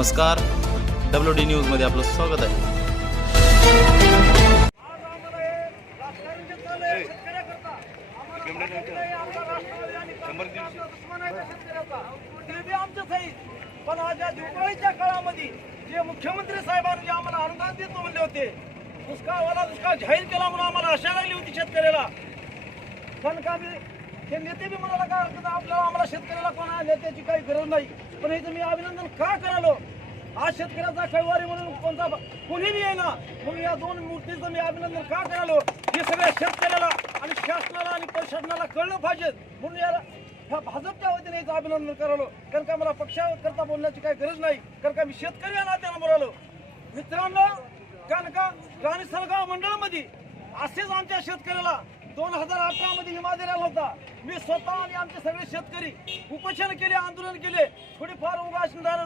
नमस्कार W D न्यूजमध्ये आपलं स्वागत आहे पण आज या दिवाळीच्या काळामध्ये जे मुख्यमंत्री साहेबांनी जे आम्हाला अनुदान देतो म्हणले होते दुष्काळवाला दुष्काळ जाहीर केला म्हणून आम्हाला आशा लागली होती शेतकऱ्याला पण का मी हे नेते बी म्हणाला काय हरकत आपल्याला आम्हाला शेतकऱ्याला कोणा नेत्याची काही गरज नाही. पण इथं मी अभिनंदन का करालो आज शेतकऱ्याचा कैवारी म्हणून कोणता कोणी बी ना म्हणून या दोन मूर्तीचं मी अभिनंदन का करालो हे सगळ्या शेतकऱ्याला आणि शासनाला आणि प्रशासनाला कळलं पाहिजे. म्हणून याला ह्या भाजपच्या वतीने याचं अभिनंदन करालो कारण का मला पक्षाकरता बोलण्याची काही गरज नाही. कारण का मी शेतकरी या नात्यानं बोलालो मित्रांनो कारण का राणी सरगाव मंडळामध्ये असेच आमच्या शेतकऱ्याला दोन हजार अठरा मध्ये विमा दिलेला होता. मी स्वतः आणि आमचे सगळे शेतकरी उपोषण केले आंदोलन केले. थोडीफार उगासदार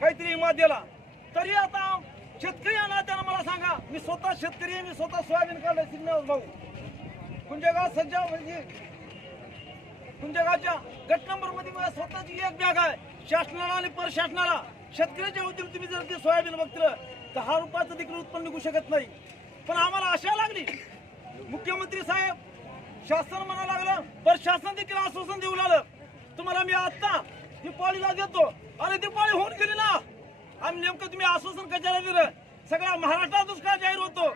काहीतरी विमा दिला. तरी आता शेतकरी या नात्यानं मला सांगा मी स्वतः शेतकरी मी स्वतः सोयाबीन काढलं श्रीनिवास भाऊ. कुंजेगाव सज्जा म्हणजे कुंजेगावच्या गट नंबरमध्ये माझ्या स्वतःची एक बॅग आहे शासनाला आणि परशासनाला. शेतकऱ्याच्या वतीने तुम्ही जर ते सोयाबीन बघितलं हा रुपयाचं देखील उत्पन्न निघू शकत नाही. पण आम्हाला आशा लागली मुख्यमंत्री साहेब शासन म्हणा लागलं प्रशासन देखील आश्वासन देऊ लागलं. तुम्हाला मी आता दिपाळीला देतो. अरे दिपाळी होऊन गेली ना. आणि नेमकं तुम्ही आश्वासन कशाला दिलं? सगळ्या महाराष्ट्रातच का जाहीर होतो.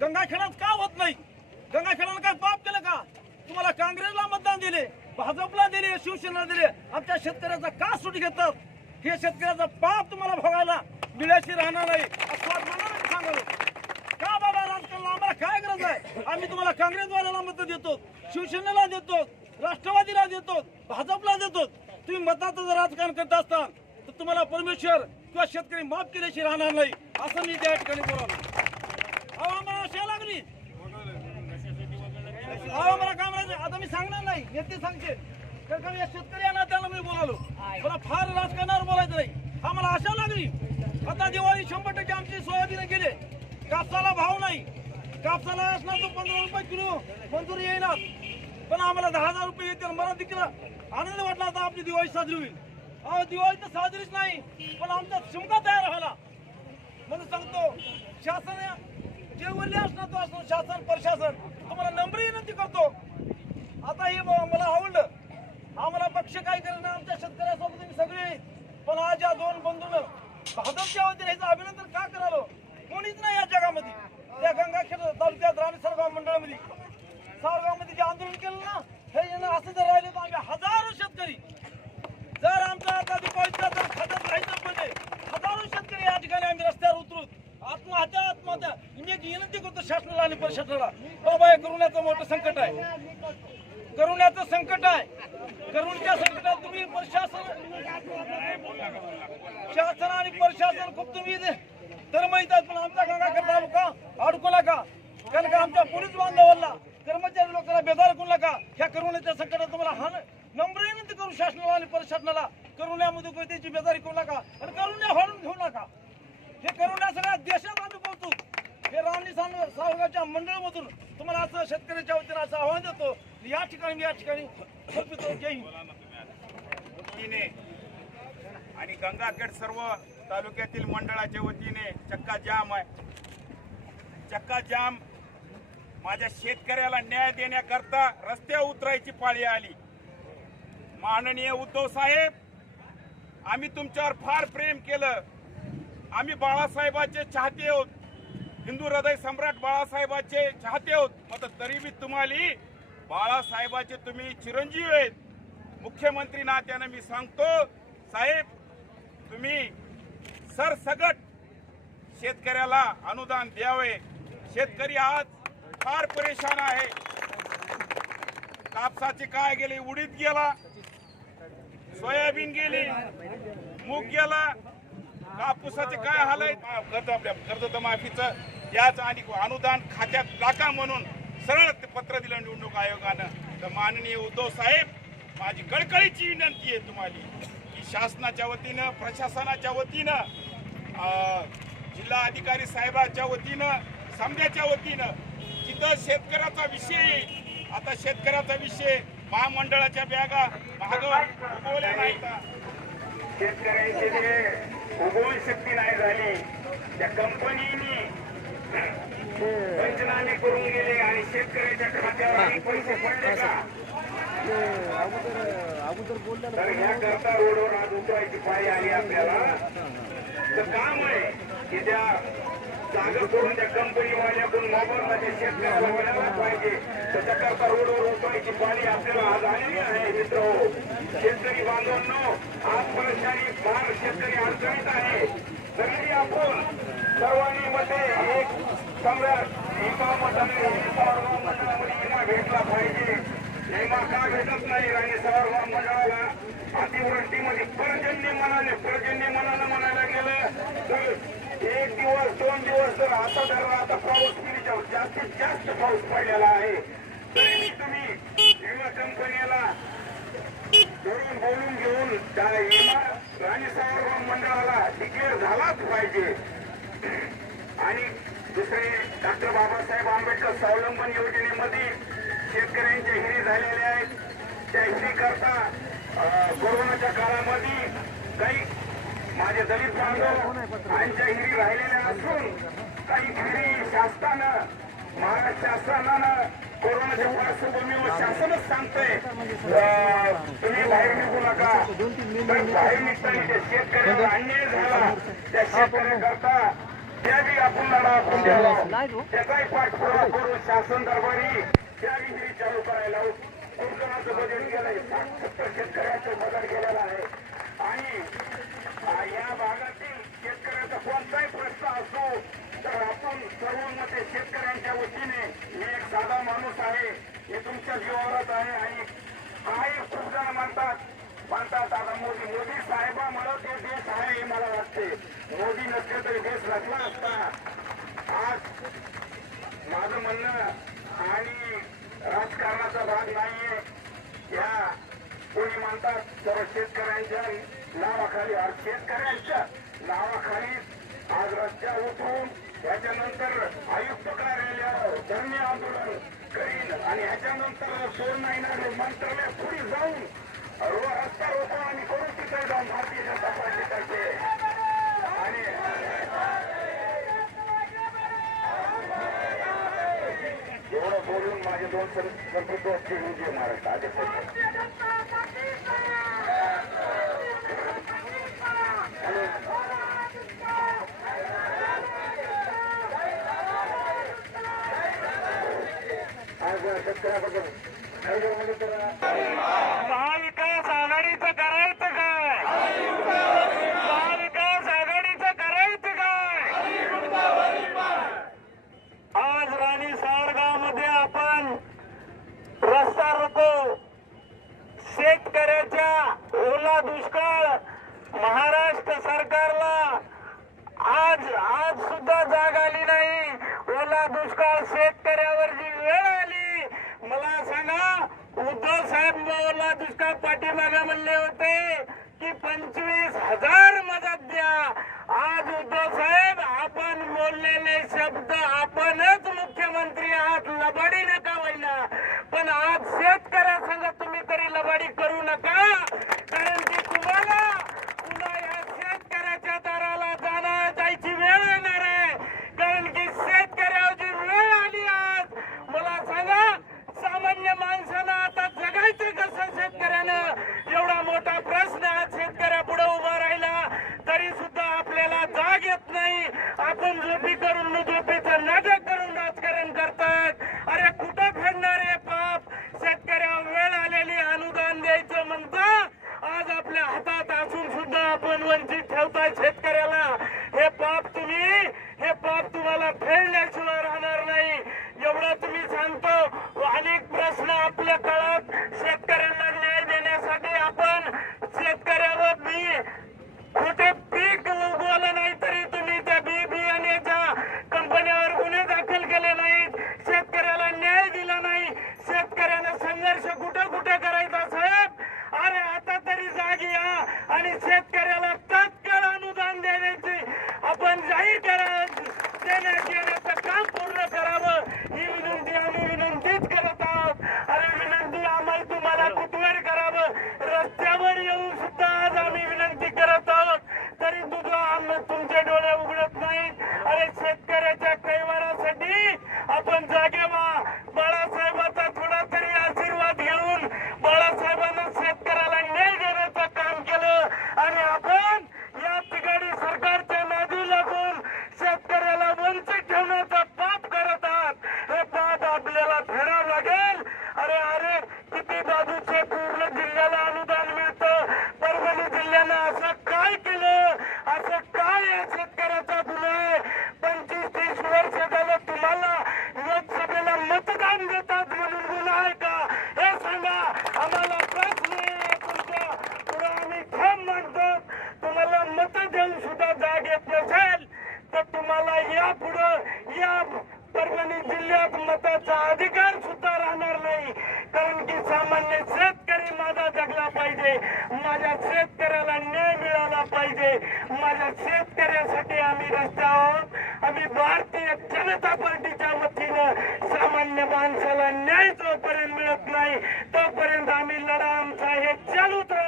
गंगाखेडात का होत नाही? गंगाखेडानं काय पाप केलं का? तुम्हाला काँग्रेसला मतदान दिले भाजपला दिले शिवसेना दिले. आमच्या शेतकऱ्याचा का सूट घेतात? हे शेतकऱ्याचा पाप तुम्हाला भोगायला मिळाशी राहणार नाही. असं मनाला सांगलो का बाबा राजकारणाला आम्हाला काय गरज आहे आम्ही तुम्हाला काँग्रेसवाल्याला मत देतो शिवसेनेला देतो राष्ट्रवादीला देतो भाजपला देतो. तुम्ही मताचं जर राजकारण करत असता तर तुम्हाला परमेश्वर किंवा शेतकरी माफ केल्याशी राहणार नाही असं मी त्या ठिकाणी बोलावलं. अहो आम्हाला लागली. अहो मला काय म्हणायचं आता मी सांगणार नाही नेते सांगते. तर का मी या शेतकरी या नात्यानं मी बोलालो मला फार राजकारणावर बोलायचं नाही. आम्हाला आशा लागली. आता दिवाळी शंभर टक्के आमची सोयाबीन गेले. कापसाला भाव नाही. कापसाला असणार तो पंधरा रुपये किलो. मंजुरी येईनात पण आम्हाला दहा हजार रुपये येतील. मला देखील आनंद वाटला आता आपली दिवाळी साजरी होईल. अहो दिवाळी तर साजरीच नाही पण आमचा शिमका तयार व्हायला. म्हणून सांगतो शासन जे वल्ले असणार तो असणार शासन प्रशासन. तुम्हाला नम्र विनंती करतो. आता हे मला आवडलं. आम्हाला पक्ष काय करेना आमच्या शेतकऱ्यासोबत सगळे पण आज या दोन बंधून भाजपच्या वतीने ह्याचं अभिनंदन का करावं? कोणीच नाही या जगामध्ये. त्या गंगाखेड तालुक्यात राणी सरगाव मंडळामध्ये सावगावमध्ये जे आंदोलन केलं ना हे यांना असं जर राहिले तर आम्ही हजारो शेतकरी जर आमचा आता दिपाळीचा जर खात्यात राहायचं म्हणजे हजारो शेतकरी या ठिकाणी आम्ही रस्त्यावर उतरूत आत्महत्या आत्महत्या. मी एक विनंती करतो शासनाला आणि परिषदेला बाबा हे करुण्याचं मोठं संकट आहे करुण्याचं संकट आहे करुणच्या संकटात तुम्ही प्रशासन शासन आणि प्रशासन खूप तुम्ही तरमळीत आहेत पण आमचा गंगाखेड तालुका अडकवला का? कारण का आमच्या पोलीस बांधवांना कर्मचारी लोकांना बेदार करू नका. ह्या करोनाच्या संकटात तुम्हाला हान नम्र विनंती करू शासनाला आणि प्रशासनाला. करोनामध्ये कोणी त्याची बेदारी करू नका आणि करोना हाणून घेऊ नका. हे करोना सगळ्या देशात आम्ही बोलतो हे राणी साव- सावगाच्या मंडळामधून तुम्हाला असं शेतकऱ्याच्या वतीनं असं आव्हान देतो. या ठिकाणी या ठिकाणी आणि गंगाखेड सर्व तालुक्यातील मंडळाच्या वतीने चक्का जाम आहे. चक्काजाम. माझ्या शेतकऱ्याला न्याय देण्याकरता रस्त्यावर उतरायची पाळी आली. माननीय उद्धव साहेब आम्ही तुमच्यावर फार प्रेम केलं. आम्ही बाळासाहेबाचे चाहते आहोत. हिंदू हृदय सम्राट बाळासाहेबाचे चाहते आहोत. मात्र तरी बी तुम्हाला बाळासाहेबाचे तुम्ही चिरंजीव आहेत. मुख्यमंत्री नात्यानं मी सांगतो साहेब तुम्ही सरसगट शेतकऱ्याला अनुदान द्यावे. शेतकरी आज फार परेशान आहे. कापसाचे काय गेले उडीद गेला सोयाबीन गेली मूग गेला कापूसाचे काय हाल कर्ज आपल्या कर्ज माफीचं याच आणि अनुदान खात्यात टाका म्हणून सरळ पत्र दिलं निवडणूक आयोगानं. तर माननीय उद्धव साहेब माझी कळकळीची विनंती आहे तुम्हाला की शासनाच्या वतीनं प्रशासनाच्या वतीनं अं, जिल्हा अधिकारी साहेबाच्या वतीनं समजाच्या वतीनं जिथं शेतकऱ्याचा विषय येईल आता शेतकऱ्याचा विषय महामंडळाच्या बॅगा महाग उगवल्या नाही शेतकऱ्यांचे जे उगवून शक्ती नाही झाली त्या कंपनीने पंचनामे करून गेले आणि शेतकऱ्याच्या खात्यावर आणि पैसे पडले का? तर ह्या करता रोडवर आज उतरायची पाळी आली आपल्याला. तर काम आहे की त्या जागा करून त्या कंपनीवाल्याकडून मोबाईलमध्ये शेतकऱ्याला मिळाला पाहिजे. त्याच्याकरता रोडवर उतरायची पाणी आपल्याला आज आलेली आहे मित्र. शेतकरी बांधवांनो आज परेशानी फार शेतकरी अडचणीत आहे. तरीही आपण सर्वांनी मध्ये एक सम्राट एका मताने सर्व मंडळामध्ये विमा भेटला पाहिजे. विमा का भेटत नाही? राणी सर्व मंडळाला अतिवृष्टीमध्ये पर्जन्य मनाने पर्जन्य मनानं म्हणायला गेलं तर एक दिवस दोन दिवस जर आता धरला आता पाऊस किती जाऊ जास्तीत जास्त पाऊस पडलेला आहे. तरी तुम्ही विमा कंपनीला धरून बोलून घेऊन त्या विमा राणी सावरगाव मंडळाला डिक्लेअर झालाच पाहिजे. आणि दुसरे डॉक्टर बाबासाहेब आंबेडकर स्वावलंबन योजनेमध्ये शेतकऱ्यांच्या हिरी झालेल्या आहेत. त्या हिरीकरता कोरोनाच्या काळामध्ये काही माझे दलित बांधव यांच्या हिरी राहिलेल्या असून काही हिरी शासनानं महाराष्ट्र शासनानं कोरोनाच्या पार्श्वभूमीवर शासनच सांगतंय. तुम्ही बाहेर निघू नका. तर बाहेर निघताना त्या शेतकऱ्याला अन्याय झाला त्या शेतकऱ्याकरता त्याबी आपण लढा आपण द्यावा. त्याचाही पाठपुरावा करून शासन दरबारी त्या विहिरी चालू करायला लावू. कोकणाचं बजेट गेलंय साठ सत्तर शेतकऱ्याचं बजेट गेलेलं आहे आणि आ, या भागातील शेतकऱ्याचा कोणताही प्रश्न असो तर आपण सर्वांमध्ये शेतकऱ्यांच्या वतीने मी एक साधा माणूस आहे मी तुमच्या जीवावरच आहे आणि काही खूप जण म्हणतात म्हणतात आता मोदी मोदी साहेबामुळे ते देश आहे हे मला वाटते मोदी नसले तरी देश नसला असता आज माझं म्हणणं आणि राजकारणाचा भाग नाहीये. या कोणी म्हणतात तर शेतकऱ्यांच्या नावाखाली आज शेतकऱ्यांच्या नावाखाली आज रस्त्या उतरून याच्यानंतर आयुक्त कार्यालयावर धरणे आंदोलन करीन आणि ह्याच्यानंतर सोड नाही ना मंत्रालयात पुढे जाऊन रस्ता रोको आम्ही करू तिथे जाऊन भारतीय जनता बोलून माझे दोन संपर्क असते विजय महाराष्ट्र आदेश आज शेतकऱ्याबद्दल महाविकास आघाडीचं करायचं काय महाविकास आघाडीचं करायचं काय आज राणी सावरगावमध्ये आपण रस्ता रोको शेतकऱ्याच्या ओला दुष्काळ महाराष्ट्र सरकारला आज आज सुद्धा जाग आली नाही ओला दुष्काळ शेतकऱ्यावर जी वेळ आली मला सांगा उद्धव साहेब ओला दुष्काळ पाठीमागे म्हणले होते की पंचवीस हजार मदत द्या आज उद्धव साहेब आपण बोललेले शब्द आपणच मुख्यमंत्री आहात लबाडी नका व्हायला पण आज शेतकऱ्यासंग तुम्ही तरी लबाडी करू नका कारण की तुम्हाला पुन्हा या शेतकऱ्याच्या दाराला जाणार जायची वेळ येणार आहे कारण की शेतकऱ्याची वेळ आली आज मला सांगा सामान्य माणसानं आता जगायचं कसं शेतकऱ्यानं एवढा मोठा प्रश्न आज शेतकऱ्या पुढे उभा राहिला तरी सुद्धा आपल्याला जाग येत नाही आपण झोपी करून झोपीचं नाटक करून राजकारण करतात अरे कुठं फेडणार हे पाप शेतकऱ्या वेळ आलेली अनुदान द्यायचं म्हणता आज आपल्या हातात असून सुद्धा आपण वंचित ठेवताय शेतकऱ्याला हे पाप तुम्ही हे पाप तुम्हाला फेडल्याशिवाय राहणार नाही एवढं तुम्ही सांगतो अनेक प्रश्न आपल्या काळात शेतकऱ्यांना न्याय देण्यासाठी आपण शेतकऱ्यावर बी कुठे पीक उगवलं नाही तरी तुम्ही त्या बी बियाण्याच्या कंपन्यावर गुन्हे दाखल केले नाहीत शेतकऱ्याला न्याय दिला नाही शेतकऱ्यानं संघर्ष कुठं कुठं करायचा साहेब अरे आता तरी जागी या आणि शेतकऱ्याला तात्काळ अनुदान देण्याची आपण जाहीर करा देण्यात येणार प्रत्येक मताचा अधिकार सुद्धा राहणार नाही. कारण की सामान्य शेतकरी माझा जगला पाहिजे. माझ्या शेतकऱ्याला न्याय मिळाला पाहिजे. माझ्या शेतकऱ्यासाठी आम्ही रस्त्यावर आम्ही भारतीय जनता पार्टीच्या वतीनं सामान्य माणसाला न्याय जोपर्यंत मिळत नाही तोपर्यंत आम्ही लढा आमचा हे चालूच राहणार